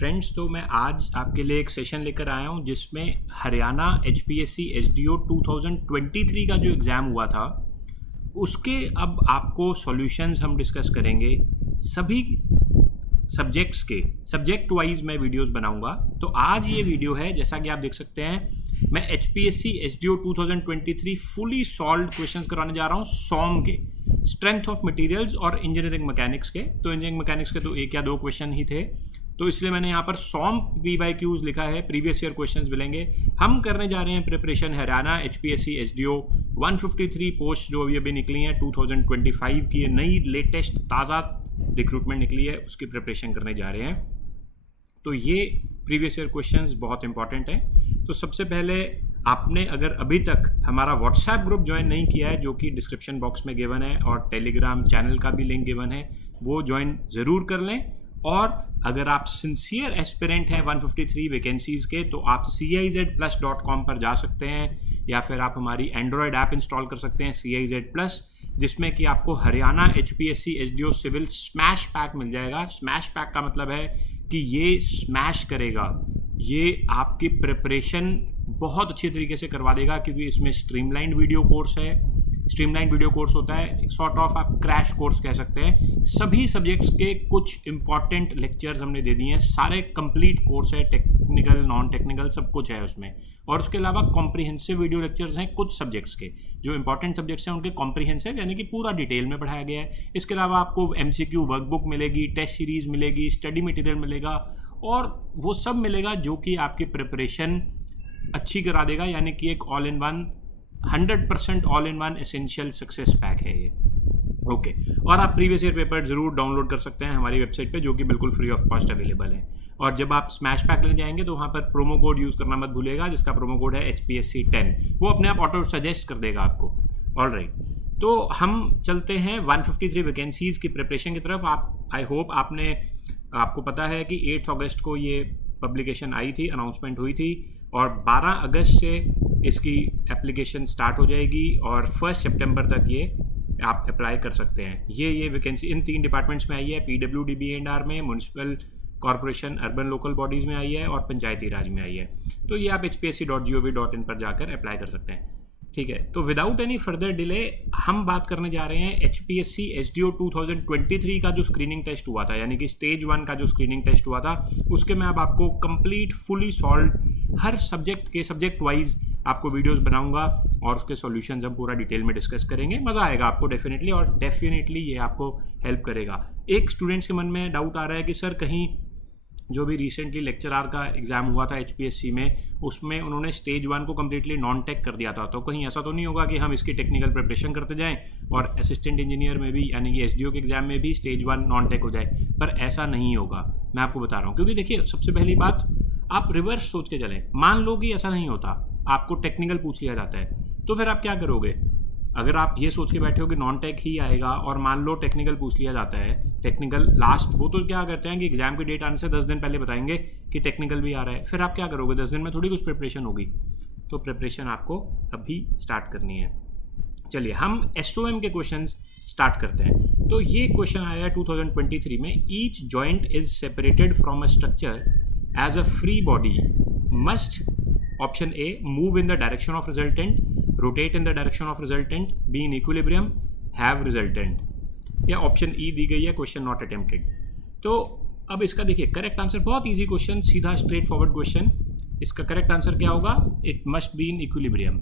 Friends, तो मैं आज आपके लिए एक सेशन लेकर आया हूं जिसमें हरियाणा HPSC SDO 2023 का जो एग्ज़ाम हुआ था उसके अब आपको सॉल्यूशंस हम डिस्कस करेंगे। सभी सब्जेक्ट्स के सब्जेक्ट वाइज मैं वीडियोस बनाऊंगा। तो आज ये वीडियो है, जैसा कि आप देख सकते हैं, मैं HPSC SDO 2023 fully solved questions कराने जा रहा हूँ सॉम के, स्ट्रेंथ ऑफ मटेरियल्स और इंजीनियरिंग मैकेनिक्स के। तो इंजीनियरिंग मैकेनिक्स के तो एक या दो क्वेश्चन ही थे, तो इसलिए मैंने यहाँ पर सॉम PYQs लिखा है, प्रीवियस ईयर क्वेश्चंस मिलेंगे। हम करने जा रहे हैं preparation Haryana HPSC SDO 153 post जो अभी निकली हैं 2025 की, नई लेटेस्ट ताज़ा रिक्रूटमेंट निकली है, उसकी प्रिपरेशन करने जा रहे हैं। तो ये प्रीवियस ईयर क्वेश्चंस बहुत इंपॉर्टेंट हैं। तो सबसे पहले आपने अगर अभी तक हमारा व्हाट्सएप ग्रुप ज्वाइन नहीं किया है, जो कि डिस्क्रिप्शन बॉक्स में गिवन है, और टेलीग्राम चैनल का भी लिंक गिवन है, वो ज्वाइन ज़रूर कर लें। और अगर आप सिंसियर एस्पिरेंट हैं 153 वैकेंसीज़ के, तो आप CIZplus.com पर जा सकते हैं, या फिर आप हमारी एंड्रॉयड ऐप इंस्टॉल कर सकते हैं CIZ+, जिसमें कि आपको Haryana HPSC SDO civil smash pack मिल जाएगा। स्मैश पैक का मतलब है कि ये स्मैश करेगा, ये आपकी प्रिपरेशन बहुत अच्छी तरीके से करवा देगा, क्योंकि इसमें स्ट्रीमलाइंड वीडियो कोर्स है। स्ट्रीमलाइंड वीडियो कोर्स होता है सॉर्ट ऑफ, आप क्रैश कोर्स कह सकते हैं। सभी सब्जेक्ट्स के कुछ इंपॉर्टेंट लेक्चर्स हमने दे दिए हैं, सारे कंप्लीट कोर्स है, टेक्निकल नॉन टेक्निकल सब कुछ है उसमें। और उसके अलावा कॉम्प्रिहेंसिव वीडियो लेक्चर्स हैं कुछ सब्जेक्ट्स के, जो इंपॉर्टेंट सब्जेक्ट्स हैं उनके कॉम्प्रिहेंसिव, यानी कि पूरा डिटेल में पढ़ाया गया है। इसके अलावा आपको MCQ वर्कबुक मिलेगी, टेस्ट सीरीज मिलेगी, स्टडी मटेरियल मिलेगा, और वो सब मिलेगा जो कि आपकी प्रिपरेशन अच्छी करा देगा, यानी कि एक all in one 100% all in one essential success pack है ये। ओके। और आप प्रीवियस ईयर पेपर जरूर डाउनलोड कर सकते हैं हमारी वेबसाइट पे, जो कि बिल्कुल फ्री ऑफ कॉस्ट अवेलेबल है। और जब आप स्मैश पैक लेने जाएंगे तो वहाँ पर प्रोमो कोड यूज़ करना मत भूलिएगा, जिसका प्रोमो कोड है HPSC 10। वो अपने आप ऑटो सजेस्ट कर देगा आपको। ऑल राइट, तो हम चलते हैं 153 वैकेंसीज़ की प्रिपरेशन की तरफ। आई होप आपको पता है कि 8 अगस्त को ये पब्लिकेशन आई थी, अनाउंसमेंट हुई थी, और 12 अगस्त से इसकी एप्लीकेशन स्टार्ट हो जाएगी, और 1 सितंबर तक ये आप अप्लाई कर सकते हैं। ये वैकेंसी इन 3 डिपार्टमेंट्स में आई है, PWD B&R में, municipal corporation urban local bodies में आई है, और पंचायती राज में आई है। तो ये आप hpsc.gov.in पर जाकर अप्लाई कर सकते हैं। ठीक है, तो विदाउट एनी फर्दर डिले हम बात करने जा रहे हैं HPSC SDO 2023 का जो स्क्रीनिंग टेस्ट हुआ था, यानी कि स्टेज 1 का जो स्क्रीनिंग टेस्ट हुआ था, उसके मैं अब आपको कंप्लीट फुली सॉल्व हर सब्जेक्ट वाइज आपको वीडियोस बनाऊंगा, और उसके सॉल्यूशंस हम पूरा डिटेल में डिस्कस करेंगे। मज़ा आएगा आपको डेफिनेटली, और डेफिनेटली ये आपको हेल्प करेगा। एक स्टूडेंट्स के मन में डाउट आ रहा है कि सर, कहीं जो भी रिसेंटली लेक्चरार का एग्ज़ाम हुआ था HPSC में, उसमें उन्होंने स्टेज 1 को कम्प्लीटली नॉन टेक कर दिया था, तो कहीं ऐसा तो नहीं होगा कि हम इसकी टेक्निकल प्रिपरेशन करते जाएं और असिस्टेंट इंजीनियर में भी, यानी कि SDO के एग्ज़ाम में भी स्टेज 1 नॉन टेक हो जाए? पर ऐसा नहीं होगा, मैं आपको बता रहा हूँ। क्योंकि देखिए, सबसे पहली बात, आप रिवर्स सोच के चलें। मान लो कि ऐसा नहीं होता, आपको टेक्निकल पूछ लिया जाता है, तो फिर आप क्या करोगे? अगर आप ये सोच के बैठे हो कि नॉन टेक ही आएगा, और मान लो टेक्निकल पूछ लिया जाता है, टेक्निकल लास्ट, वो तो क्या करते हैं कि एग्जाम की डेट आने से 10 दिन पहले बताएंगे कि टेक्निकल भी आ रहा है, फिर आप क्या करोगे? 10 दिन में थोड़ी कुछ प्रिपरेशन होगी। तो प्रिपरेशन आपको अभी स्टार्ट करनी है। चलिए हम SOM के क्वेश्चन स्टार्ट करते हैं। तो ये क्वेश्चन आया है 2023 में। Each joint is separated from a structure as a free body must, option A, move in the direction of resultant, rotate in the direction of resultant, be in equilibrium, have resultant, या option E दी गई है, question not attempted. तो अब इसका देखिए correct answer, बहुत easy question, सीधा straight forward question. इसका करेक्ट आंसर क्या होगा? It must be in equilibrium,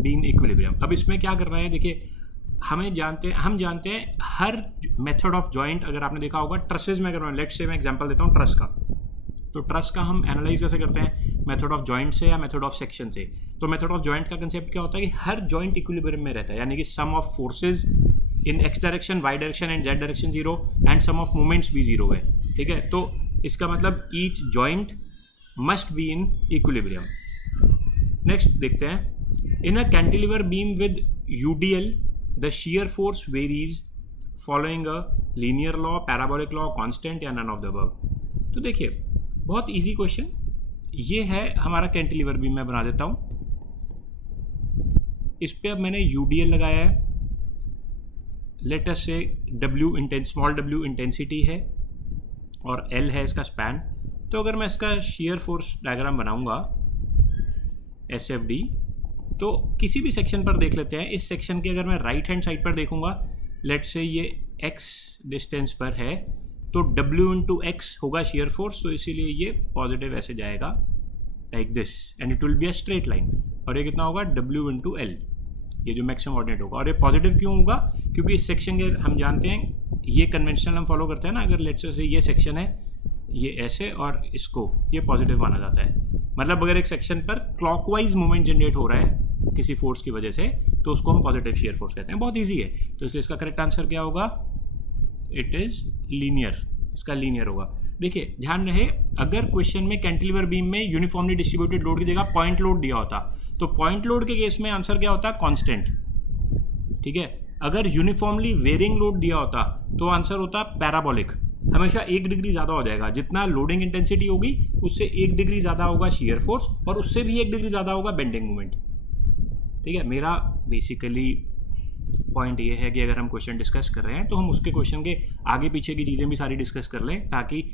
B in equilibrium. अब इसमें क्या कर रहे हैं, देखिए हम जानते हैं हर मेथड ऑफ जॉइंट, अगर आपने देखा होगा ट्रसेज में, अगर लेट्स से मैं एग्जांपल देता हूँ ट्रस का, तो ट्रस का हम एनालाइज कैसे करते हैं? मेथड ऑफ जॉइंट से या मेथड ऑफ सेक्शन से। तो मेथड ऑफ जॉइंट का कंसेप्ट क्या होता है कि हर जॉइंट इक्विलिब्रियम में रहता है, यानी कि sum of forces in x direction, y direction and z direction 0, and sum of moments भी 0 है। ठीक है, तो इसका मतलब each joint must be in equilibrium. Next देखते हैं, in a cantilever beam with UDL the shear force varies following a linear law, parabolic law, constant, या नन ऑफ द अबव। तो देखिए बहुत इजी क्वेश्चन ये है हमारा कैंटिलीवर बीम, मैं बना देता हूँ। इस पे अब मैंने UDL लगाया है, लेट अस से स्मॉल w इंटेंसिटी है, और L है इसका स्पैन। तो अगर मैं इसका shear force डायग्राम बनाऊंगा SFD, तो किसी भी सेक्शन पर देख लेते हैं। इस सेक्शन के अगर मैं राइट हैंड साइड पर देखूंगा, लेट्स से ये x डिस्टेंस पर है, तो W इंटू एक्स होगा shear force, तो इसीलिए ये पॉजिटिव ऐसे जाएगा like this and it will be a straight line. और ये कितना होगा W इंटू एल, ये जो मैक्सिमम ऑर्डिनेट होगा। और ये पॉजिटिव क्यों होगा? क्योंकि इस सेक्शन के हम जानते हैं, ये कन्वेंशनल हम फॉलो करते हैं ना, अगर लेट्स से ये सेक्शन है ये ऐसे और इसको ये पॉजिटिव माना जाता है। मतलब अगर एक सेक्शन पर क्लॉकवाइज मूवमेंट जनरेट हो रहा है किसी फोर्स की वजह से, तो उसको हम पॉजिटिव shear force कहते हैं। बहुत ईजी है। तो इसलिए इसका करेक्ट आंसर क्या होगा? इट इज़ लीनियर, इसका लीनियर होगा। देखिए ध्यान रहे, अगर क्वेश्चन में कैंटिलीवर बीम में यूनिफॉर्मली डिस्ट्रीब्यूटेड लोड की जगह पॉइंट लोड दिया होता, तो पॉइंट लोड के केस में आंसर क्या होता? कांस्टेंट। ठीक है, अगर यूनिफॉर्मली वेरिंग लोड दिया होता तो आंसर होता पैराबोलिक। हमेशा 1 डिग्री ज़्यादा हो जाएगा, जितना लोडिंग इंटेंसिटी होगी उससे 1 डिग्री ज़्यादा होगा shear force, और उससे भी 1 डिग्री ज़्यादा होगा बेंडिंग मोमेंट। ठीक है, मेरा बेसिकली पॉइंट ये है कि अगर हम क्वेश्चन डिस्कस कर रहे हैं तो हम उसके क्वेश्चन के आगे पीछे की चीज़ें भी सारी डिस्कस कर लें, ताकि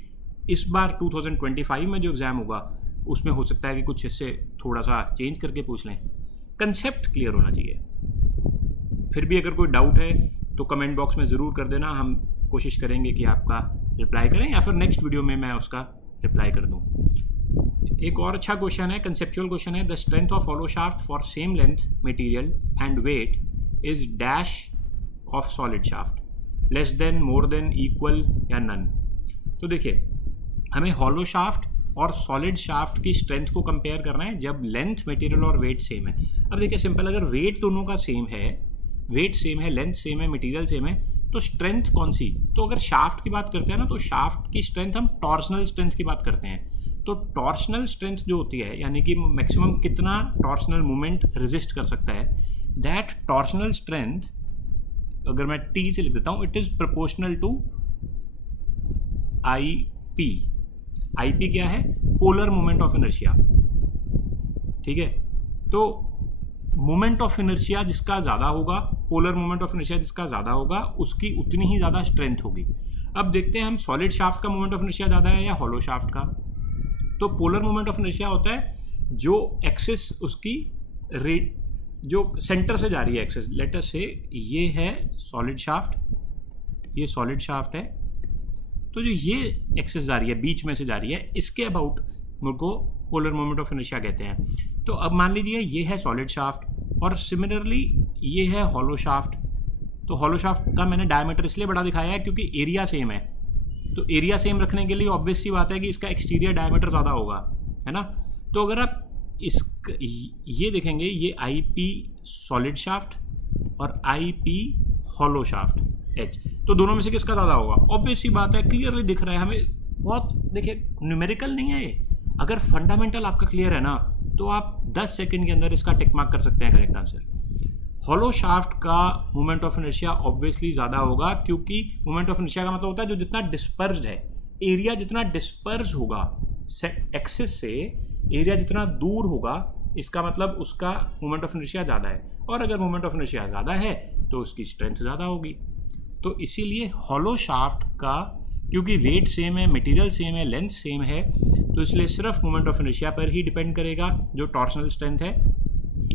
इस बार 2025 में जो एग्ज़ाम होगा उसमें हो सकता है कि कुछ इससे थोड़ा सा चेंज करके पूछ लें। कंसेप्ट क्लियर होना चाहिए। फिर भी अगर कोई डाउट है तो कमेंट बॉक्स में ज़रूर कर देना, हम कोशिश करेंगे कि आपका रिप्लाई करें, या फिर नेक्स्ट वीडियो में मैं उसका रिप्लाई कर दूं। एक और अच्छा क्वेश्चन है, कंसेप्चुअल क्वेश्चन है। The strength of hollow shaft for same length material and weight is dash of solid shaft, less than, more than, equal या नन। तो देखिए, हमें हॉलो शाफ्ट और सॉलिड शाफ्ट की स्ट्रेंथ को कंपेयर करना है जब लेंथ, मटेरियल और वेट सेम है। अब देखिए सिंपल, अगर वेट दोनों का सेम है, वेट सेम है, लेंथ सेम है, मटेरियल सेम है, तो स्ट्रेंथ कौन सी? तो अगर शाफ्ट की बात करते हैं ना, तो शाफ्ट की स्ट्रेंथ हम टॉर्सनल स्ट्रेंथ की बात करते हैं। तो टॉर्सनल स्ट्रेंथ जो होती है, यानी कि मैक्सिमम कितना टॉर्सनल मूवमेंट रेजिस्ट कर सकता है, दैट टॉर्सनल स्ट्रेंथ अगर मैं T से लिख देता हूँ, it is proportional to IP। IP क्या है? Polar moment of inertia. ठीक है, तो मोमेंट ऑफ इनर्शिया जिसका ज़्यादा होगा, पोलर मोमेंट ऑफ इनर्शिया जिसका ज़्यादा होगा, उसकी उतनी ही ज़्यादा स्ट्रेंथ होगी। अब देखते हैं हम सॉलिड शाफ्ट का मोमेंट ऑफ इनर्शिया ज़्यादा है या हॉलो शाफ्ट का। तो पोलर मोमेंट ऑफ इनर्शिया होता है जो एक्सिस उसकी रेट, जो सेंटर से जा रही है एक्सिस। लेट अस से ये है सॉलिड शाफ्ट, ये सॉलिड शाफ्ट है, तो जो ये एक्सिस जा रही है, बीच में से जा रही है, इसके अबाउट मेरे को पोलर मोमेंट ऑफ इनर्शिया कहते हैं। तो अब मान लीजिए ये है सॉलिड शाफ्ट और सिमिलरली ये है हॉलो शाफ्ट। तो हॉलो शाफ्ट का मैंने डायमीटर इसलिए बड़ा दिखाया है क्योंकि एरिया सेम है। तो एरिया सेम रखने के लिए ऑब्वियस सी बात है कि इसका एक्सटीरियर डायमीटर ज़्यादा होगा, है ना। तो अगर आप ये देखेंगे, ये IP सॉलिड शाफ्ट और IP हॉलो शाफ्ट H, तो दोनों में से किसका ज़्यादा होगा? ऑब्वियस सी बात है, क्लियरली दिख रहा है हमें। बहुत देखिए, न्यूमेरिकल नहीं है ये। अगर फंडामेंटल आपका क्लियर है ना, तो आप 10 सेकंड के अंदर इसका टिक मार्क कर सकते हैं करेक्ट आंसर। हॉलो शाफ्ट का मोमेंट ऑफ इनर्शिया ऑब्वियसली ज़्यादा होगा, क्योंकि मोमेंट ऑफ इनर्शिया का मतलब होता है जो जितना डिस्पर्स्ड है, एरिया जितना डिस्पर्स होगा एक्सिस से, एरिया जितना दूर होगा, इसका मतलब उसका मोमेंट ऑफ इनर्शिया ज़्यादा है। और अगर मोमेंट ऑफ इनर्शिया ज़्यादा है तो उसकी स्ट्रेंथ ज़्यादा होगी। तो इसीलिए हॉलो शाफ्ट का, क्योंकि वेट सेम है, मटेरियल सेम है, लेंथ सेम है, तो इसलिए सिर्फ मोमेंट ऑफ इनर्शिया पर ही डिपेंड करेगा जो टॉर्सनल स्ट्रेंथ है,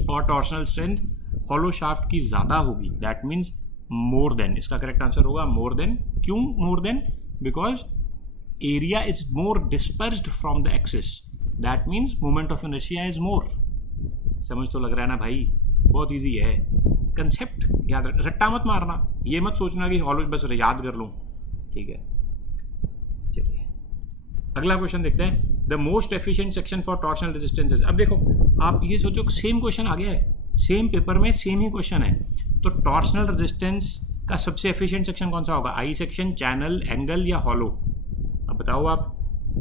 और टॉर्सनल स्ट्रेंथ हॉलो शाफ्ट की ज़्यादा होगी। दैट मीन्स मोर देन, इसका करेक्ट आंसर होगा मोर देन। क्यों more than? Because area is more dispersed from the axis, that means moment of inertia is more. समझ तो लग रहा है ना भाई? बहुत ईजी है, कंसेप्ट याद, रट्टा मत मारना, ये मत सोचना कि हॉलो बस याद कर लूँ। ठीक है, चलिए अगला क्वेश्चन देखते हैं। The most efficient section for torsional resistances. अब देखो, आप ये सोचो सेम क्वेश्चन आ गया है, सेम पेपर में सेम ही क्वेश्चन है, तो टॉर्सनल रेजिस्टेंस का सबसे एफिशिएंट सेक्शन कौन सा होगा? आई सेक्शन, चैनल, एंगल या हॉलो? अब बताओ आप।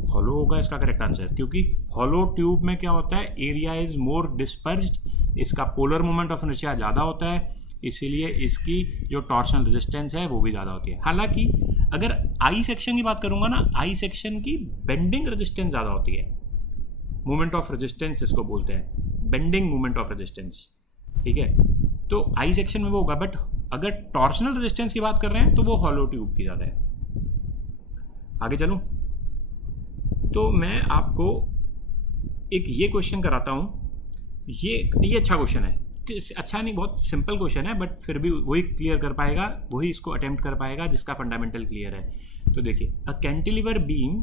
हॉलो होगा इसका करेक्ट आंसर, क्योंकि हॉलो ट्यूब में क्या होता है, एरिया इज मोर डिस्पर्स्ड, इसका पोलर मोमेंट ऑफ इनर्शिया ज़्यादा होता है, इसीलिए इसकी जो टॉर्सनल रेजिस्टेंस है वो भी ज़्यादा होती है। हालांकि अगर आई सेक्शन की बात करूंगा ना, आई सेक्शन की बेंडिंग रेजिस्टेंस ज़्यादा होती है। मोमेंट ऑफ रेजिस्टेंस इसको बोलते हैं, बेंडिंग मोमेंट ऑफ रेजिस्टेंस। ठीक है, तो आई सेक्शन में वो होगा, बट अगर टॉर्सनल रेजिस्टेंस की बात कर रहे हैं तो वो हॉलो ट्यूब की ज़्यादा है। आगे चलूं? तो मैं आपको एक ये क्वेश्चन कराता हूँ। ये अच्छा क्वेश्चन है, अच्छा नहीं, बहुत सिंपल क्वेश्चन है, बट फिर भी वही क्लियर कर पाएगा, वही इसको अटेम्प्ट कर पाएगा जिसका फंडामेंटल क्लियर है। तो देखिए, अ cantilever beam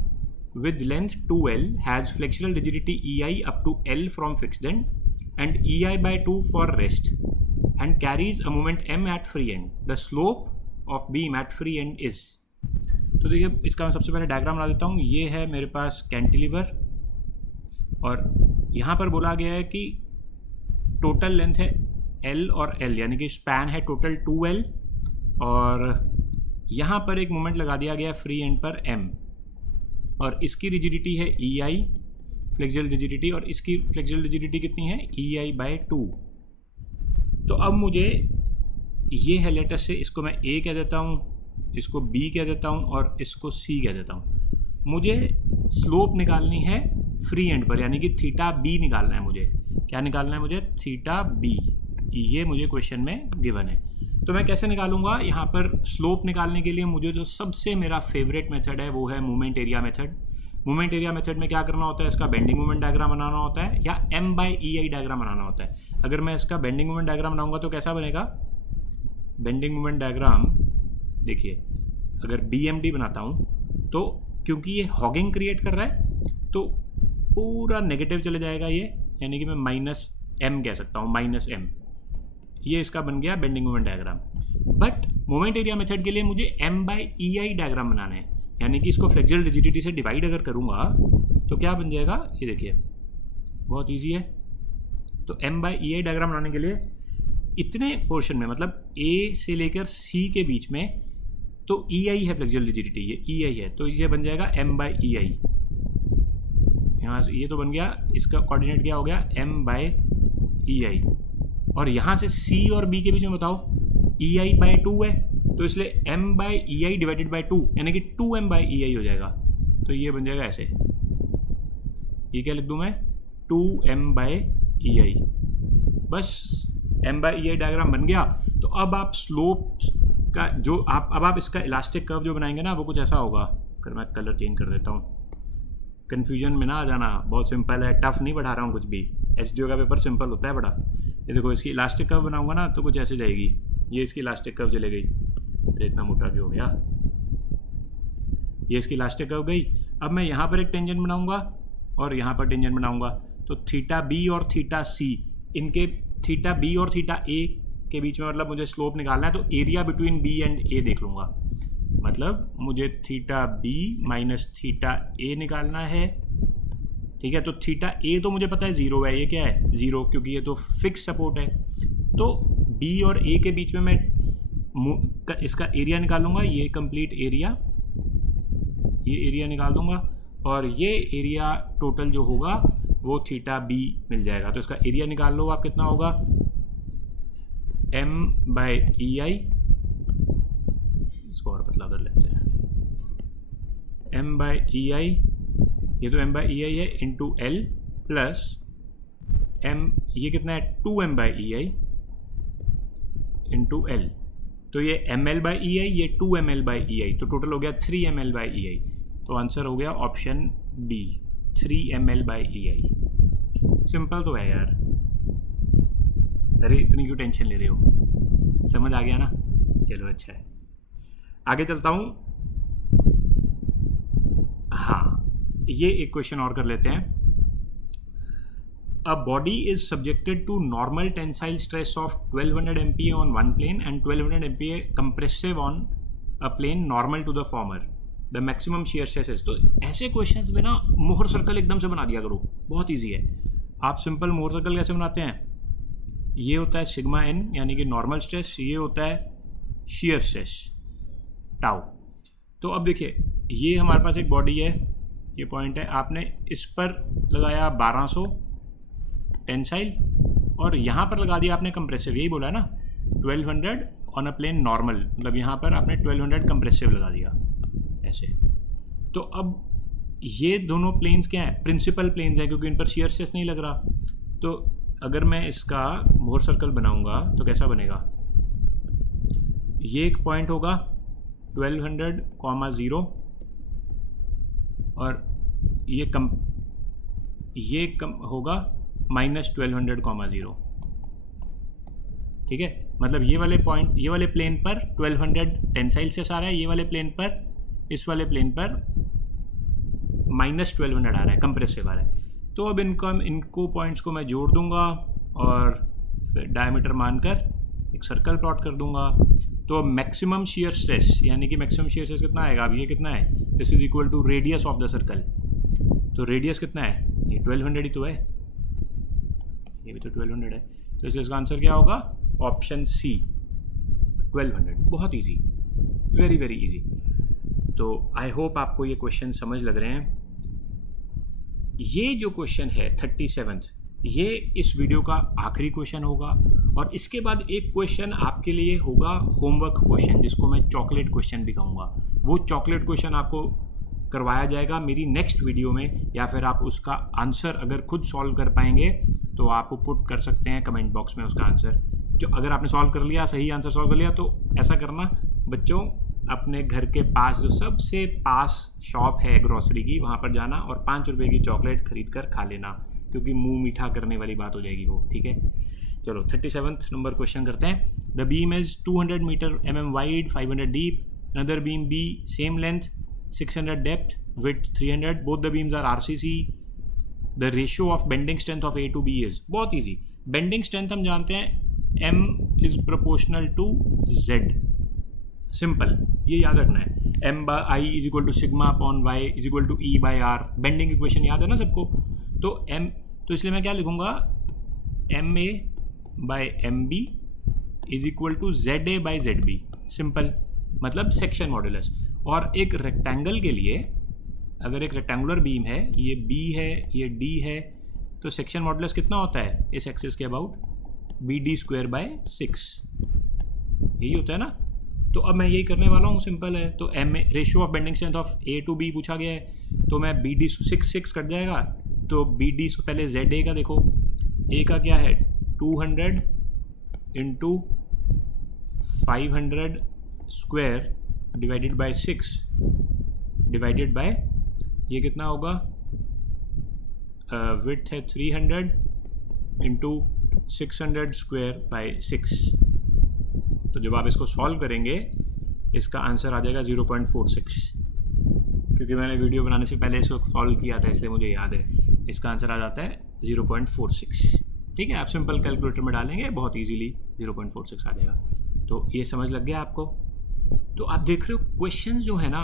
with length 2L has flexural rigidity EI up to L from fixed end and EI by 2 for rest and carries a moment M at free end. The slope of beam at free end is. तो देखिए, इसका मैं सबसे पहले diagram बना देता हूँ। ये है मेरे पास कैंटिलीवर और यहाँ पर बोला गया है कि टोटल लेंथ है L और L, यानी कि स्पैन है टोटल 2L और यहाँ पर एक मोमेंट लगा दिया गया फ्री एंड पर M और इसकी रिजिडिटी है EI फ्लेक्सियल रिजिडिटी और इसकी फ्लेक्सियल रिजिडिटी कितनी है EI बाय 2। तो अब मुझे ये है, लेटस से इसको मैं A कह देता हूँ, इसको B कह देता हूँ और इसको C कह देता हूँ। मुझे स्लोप निकालनी है फ्री एंड पर, यानी कि थीटा B निकालना है मुझे। क्या निकालना है मुझे? Theta B। ये मुझे क्वेश्चन में गिवन है। तो मैं कैसे निकालूंगा? यहाँ पर स्लोप निकालने के लिए मुझे जो सबसे मेरा फेवरेट मेथड है वो है moment area method. Moment area method में क्या करना होता है? इसका बेंडिंग मोमेंट डायग्राम बनाना होता है या M/EI डायग्राम बनाना होता है। अगर मैं इसका बेंडिंग मोमेंट डायग्राम बनाऊंगा तो कैसा बनेगा? बेंडिंग मोमेंट डायग्राम देखिए, अगर BMD बनाता हूँ तो क्योंकि ये हॉगिंग क्रिएट कर रहा है तो पूरा नेगेटिव चले जाएगा ये, यानी कि मैं -M कह सकता हूँ, -M। ये इसका बन गया bending moment diagram. But moment area method के लिए मुझे M/EI डायग्राम बनाना है, यानी कि इसको फ्लेक्सियल रिजिडिटी से डिवाइड अगर करूँगा तो क्या बन जाएगा? ये देखिए, बहुत इजी है। तो M/EI डायग्राम बनाने के लिए इतने पोर्शन में, मतलब A से लेकर C के बीच में, तो EI है फ्लेक्सियल रिजिडिटी, ये EI है, तो ये बन जाएगा M/EI। यहाँ से ये तो बन गया, इसका कोऑर्डिनेट क्या हो गया? M/EI। और यहाँ से C और B के बीच में बताओ, EI बाय 2 है, तो इसलिए M/EI डिवाइडेड बाय 2 यानी कि 2M/EI हो जाएगा। तो ये बन जाएगा ऐसे, ये क्या लिख दूँ मैं? 2M/EI। बस M/EI डायग्राम बन गया। तो अब आप स्लोप का जो अब आप इसका इलास्टिक कर्व जो बनाएंगे ना, वो कुछ ऐसा होगा। अगर मैं कलर चेंज कर देता हूँ, कन्फ्यूजन में ना आ जाना, बहुत सिंपल है, टफ नहीं बढ़ा रहा हूँ कुछ भी। SDO का पेपर सिंपल होता है बड़ा। ये देखो, इसकी इलास्टिक कर्व बनाऊंगा ना तो कुछ ऐसे जाएगी, ये इसकी इलास्टिक कर्व चले गई। अरे इतना मोटा भी हो गया, ये इसकी इलास्टिक कर्व गई। अब मैं यहाँ पर एक टेंजेंट बनाऊंगा और यहाँ पर टेंजेंट बनाऊंगा, तो थीटा B और थीटा C, इनके थीटा B और थीटा A के बीच में मतलब मुझे स्लोप निकालना है, तो area between B and A देख लूँगा। मतलब मुझे theta B minus theta A निकालना है, ठीक है। तो थीटा A तो मुझे पता है 0 है, ये क्या है? 0, क्योंकि ये तो फिक्स सपोर्ट है। तो B और A के बीच में मैं इसका एरिया निकालूंगा, ये कंप्लीट एरिया, ये एरिया निकाल दूंगा और ये एरिया टोटल जो होगा वो थीटा B मिल जाएगा। तो इसका एरिया निकाल लो आप, कितना होगा? M/EI, इसको और पतला कर लेते हैं, M/EI, ये तो M/EI है इंटू L प्लस M, ये कितना है? 2M/EI into L। तो ये ML/EI, ये 2ML/EI, तो टोटल हो गया 3ML/EI। तो आंसर हो गया ऑप्शन B, 3ML/EI। सिंपल तो है यार। अरे इतनी क्यों टेंशन ले रहे हो? समझ आ गया ना? चलो अच्छा है, आगे चलता हूँ। हाँ, ये एक क्वेश्चन और कर लेते हैं। A body is subjected to normal tensile stress of 1200 MPa on one plane and 1200 MPa compressive on a plane normal to the former. The maximum shear stress is. तो ऐसे क्वेश्चंस में ना मोहर सर्कल एकदम से बना दिया करो, बहुत इजी है। आप सिंपल मोहर सर्कल कैसे बनाते हैं? ये होता है सिग्मा n, यानी कि नॉर्मल स्ट्रेस, ये होता है shear स्ट्रेस टाउ। तो अब देखिए, ये हमारे पास एक बॉडी है, ये पॉइंट है, आपने इस पर लगाया 1200 टेंसाइल और यहाँ पर लगा दिया आपने कंप्रेसिव, यही बोला है ना, 1200 ऑन अ प्लेन नॉर्मल, मतलब यहाँ पर आपने 1200 कंप्रेसिव लगा दिया ऐसे। तो अब ये दोनों प्लेन्स क्या हैं? प्रिंसिपल प्लेन्स हैं, क्योंकि इन पर शियर स्ट्रेस नहीं लग रहा। तो अगर मैं इसका मोहर सर्कल बनाऊंगा तो कैसा बनेगा? ये एक पॉइंट होगा 1200, 0 और ये कम होगा -1200,0, ठीक है। मतलब ये वाले पॉइंट, ये वाले प्लेन पर 1200 टेंसाइल स्ट्रेस आ रहा है, ये वाले प्लेन पर, इस वाले प्लेन पर -1200 आ रहा है, कंप्रेसिव आ रहा है। तो अब इनको पॉइंट्स को मैं जोड़ दूंगा और फिर डायमीटर मानकर एक सर्कल प्लॉट कर दूंगा। तो मैक्सिमम शियर स्ट्रेस, यानी कि मैक्सिमम शियर स्ट्रेस कितना आएगा, अब ये कितना है, this is equal to radius of the circle. तो रेडियस कितना है, ये 1200 ही तो है, ये भी तो 1200 है। तो इसका आंसर क्या होगा, ऑप्शन सी 1200। बहुत इजी, वेरी वेरी इजी। तो आई होप आपको ये क्वेश्चन समझ लग रहे हैं। ये जो क्वेश्चन है 37th, ये इस वीडियो का आखिरी क्वेश्चन होगा और इसके बाद एक क्वेश्चन आपके लिए होगा होमवर्क क्वेश्चन, जिसको मैं चॉकलेट क्वेश्चन भी कहूँगा। वो चॉकलेट क्वेश्चन आपको करवाया जाएगा मेरी नेक्स्ट वीडियो में, या फिर आप उसका आंसर अगर खुद सॉल्व कर पाएंगे तो आप पुट कर सकते हैं कमेंट बॉक्स में उसका आंसर। जो अगर आपने सॉल्व कर लिया, सही आंसर सॉल्व कर लिया, तो ऐसा करना बच्चों, अपने घर के पास जो सबसे पास शॉप है ग्रोसरी की, वहाँ पर जाना और 5 रुपये की चॉकलेट खरीद कर खा लेना, क्योंकि मुंह मीठा करने वाली बात हो जाएगी वो, ठीक है। चलो 37th नंबर क्वेश्चन करते हैं। The beam is 200 metre mm wide, 500 deep, another beam B same length, 600 depth, width 300, both the beams are RCC, the ratio of bending strength of A to B is, बहुत easy। bending strength हम जानते हैं M is proportional to Z, simple, ये याद रखना है। M by I is equal to sigma upon Y is equal to E by R, bending equation याद है ना सबको। तो इसलिए मैं क्या लिखूंगा, MA by MB is equal to ZA by ZB, simple, मतलब सेक्शन मॉडुलस। और एक रेक्टेंगल के लिए, अगर एक रेक्टेंगुलर बीम है, ये B है, ये D है, तो सेक्शन मॉडुलस कितना होता है इस एक्सिस के अबाउट, BD²/6, यही होता है ना। तो अब मैं यही करने वाला हूँ, सिंपल है। तो M ratio of bending strength of A to B पूछा गया है, तो मैं BD 6 कट जाएगा, तो BD पहले ZA का देखो, A का क्या है 200 × 500 square divided by 6 divided by, ये कितना होगा, विड्थ है 300 × 600 स्क्वायर बाय 6। तो जब आप इसको सॉल्व करेंगे इसका आंसर आ जाएगा 0.46, क्योंकि मैंने वीडियो बनाने से पहले इसको सॉल्व किया था, इसलिए मुझे याद है। इसका आंसर आ जाता है 0.46, ठीक है। आप सिंपल कैलकुलेटर में डालेंगे, बहुत इजीली 0.46 आ जाएगा। तो ये समझ लग गया आपको। तो आप देख रहे हो क्वेश्चंस जो है ना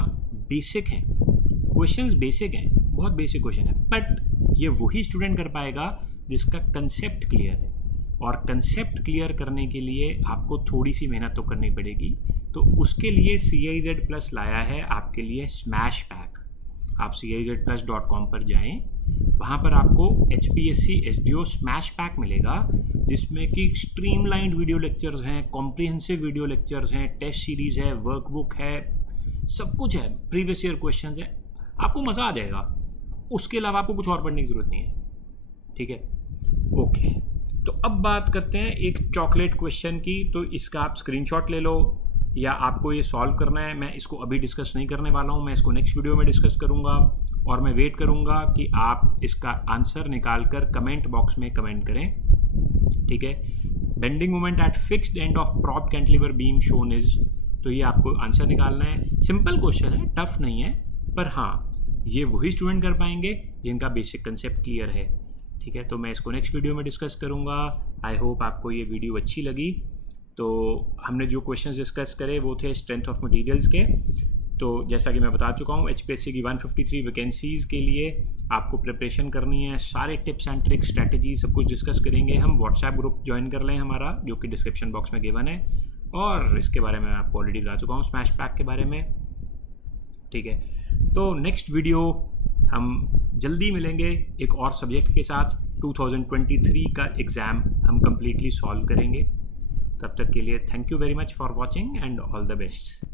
बेसिक हैं, क्वेश्चंस बेसिक हैं, बहुत बेसिक क्वेश्चन है, बट ये वही स्टूडेंट कर पाएगा जिसका कंसेप्ट क्लियर है। और कंसेप्ट क्लियर करने के लिए आपको थोड़ी सी मेहनत तो करनी पड़ेगी। तो उसके लिए CIZ+ लाया है आपके लिए स्मैश पैक। आप CIZ+.com पर जाएं, वहाँ पर आपको HPSC SDO स्मैश पैक मिलेगा, जिसमें कि स्ट्रीमलाइंड वीडियो लेक्चर्स हैं, कॉम्प्रिहेंसिव वीडियो लेक्चर्स हैं, टेस्ट सीरीज़ है, वर्कबुक है, सब कुछ है, प्रीवियस ईयर क्वेश्चंस है, आपको मज़ा आ जाएगा। उसके अलावा आपको कुछ और पढ़ने की ज़रूरत नहीं है, ठीक है, ओके। तो अब बात करते हैं एक चॉकलेट क्वेश्चन की। तो इसका आप स्क्रीनशॉट ले लो, या आपको ये सॉल्व करना है। मैं इसको अभी डिस्कस नहीं करने वाला हूँ, मैं इसको नेक्स्ट वीडियो में डिस्कस करूँगा, और मैं वेट करूँगा कि आप इसका आंसर निकाल कर कमेंट बॉक्स में कमेंट करें, ठीक है। Bending moment at fixed end of propped cantilever beam shown is, तो ये आपको आंसर निकालना है। सिंपल क्वेश्चन है, टफ नहीं है, पर हाँ ये वही स्टूडेंट कर पाएंगे जिनका बेसिक कंसेप्ट क्लियर है, ठीक है। तो मैं इसको नेक्स्ट वीडियो में डिस्कस करूँगा। आई होप आपको ये वीडियो अच्छी लगी। तो हमने जो क्वेश्चंस डिस्कस करे वो थे स्ट्रेंथ ऑफ मटेरियल्स के। तो जैसा कि मैं बता चुका हूँ, HPSC की 153 वैकेंसीज़ के लिए आपको प्रिपरेशन करनी है, सारे टिप्स एंड ट्रिक्स, स्ट्रैटेजी सब कुछ डिस्कस करेंगे हम। व्हाट्सएप ग्रुप ज्वाइन कर लें हमारा, जो कि डिस्क्रिप्शन बॉक्स में गिवन है, और इसके बारे में आपको ऑलरेडी बता चुका हूँ, स्मैश पैक के बारे में, ठीक है। तो नेक्स्ट वीडियो हम जल्दी मिलेंगे एक और सब्जेक्ट के साथ। 2023 का एग्ज़ाम हम कम्प्लीटली सॉल्व करेंगे। तब तक के लिए thank you very much for watching and all the best.